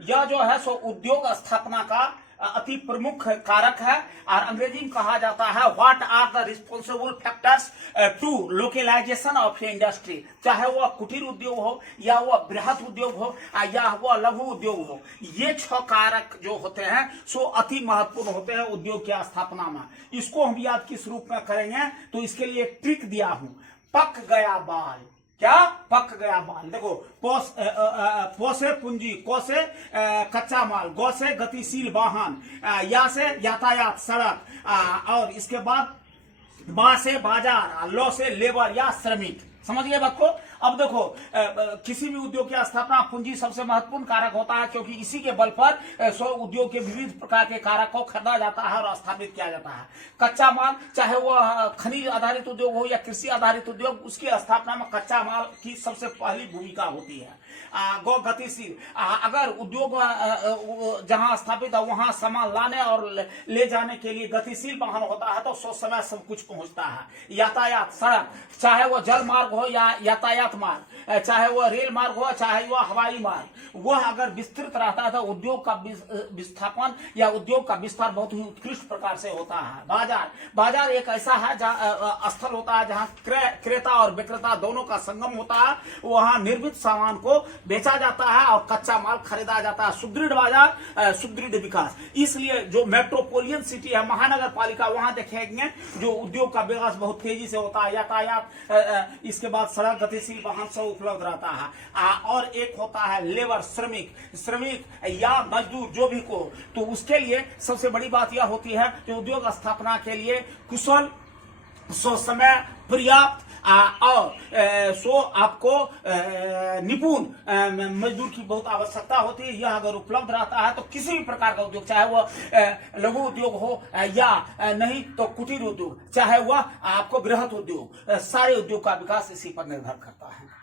यह जो है सो उद्योग स्थापना का अति प्रमुख कारक है। और अंग्रेजी में कहा जाता है what are the responsible factors to localization of industry. चाहे वह कुटीर उद्योग हो या वह बृहत उद्योग हो या वह लघु उद्योग हो, ये 6 कारक जो होते हैं सो अति महत्वपूर्ण होते हैं उद्योग की स्थापना में। इसको हम याद किस रूप में करेंगे, तो इसके लिए एक ट्रिक दिया हूं, पक गया बाल। क्या? पक गया बाल। देखो, पो से पूंजी, को से कच्चा माल, गौ से गतिशील वाहन, या से यातायात सड़क, और इसके बाद बा से बाजार, लो से लेबर या श्रमिक। समझिए बात को। अब देखो, किसी भी उद्योग की स्थापना पूंजी सबसे महत्वपूर्ण कारक होता है, क्योंकि इसी के बल पर सो उद्योग के विविध प्रकार के कारक को खरीदा जाता है और स्थापित किया जाता है। कच्चा माल, चाहे वह खनिज आधारित उद्योग हो या कृषि आधारित उद्योग, उसकी स्थापना में कच्चा माल की सबसे पहली भूमिका होती है। गौ गतिशील, अगर उद्योग जहां स्थापित है वहां सामान लाने और ले जाने के लिए गतिशील वाहन होता है, तो सो समय सब कुछ पहुंचता है। यातायात सड़क, चाहे वह जल मार्ग हो या यातायात मार्ग, चाहे वह रेल मार्ग हो चाहे वह हवाई मार्ग, वह अगर विस्तृत रहता है तो उद्योग का विस्थापन या उद्योग का विस्तार बहुत ही उत्कृष्ट प्रकार से होता है। बाजार, बाजार एक ऐसा है जहाँ स्थल होता है जहाँ क्रेता और विक्रेता दोनों का संगम होता है। वहां निर्मित सामान को बेचा जाता है और कच्चा माल खरीदा जाता है। सुदृढ़ बाजार, सुदृढ़ विकास। इसलिए जो मेट्रोपोलियन सिटी है, महानगर पालिका, वहां देखेंगे जो उद्योग का विकास बहुत तेजी से होता है। यातायात, इसके बाद सड़क, गतिशील वाहन सब उपलब्ध रहता है। और एक होता है लेबर, श्रमिक या मजदूर जो भी को, तो उसके लिए सबसे बड़ी बात यह होती है कि उद्योग स्थापना के लिए कुशल, समय पर्याप्त और सो आपको निपुण मजदूर की बहुत आवश्यकता होती है। यह अगर उपलब्ध रहता है तो किसी भी प्रकार का उद्योग, चाहे वह लघु उद्योग हो या नहीं तो कुटीर उद्योग, चाहे वह आपको बृहत उद्योग, सारे उद्योग का विकास इसी पर निर्भर करता है।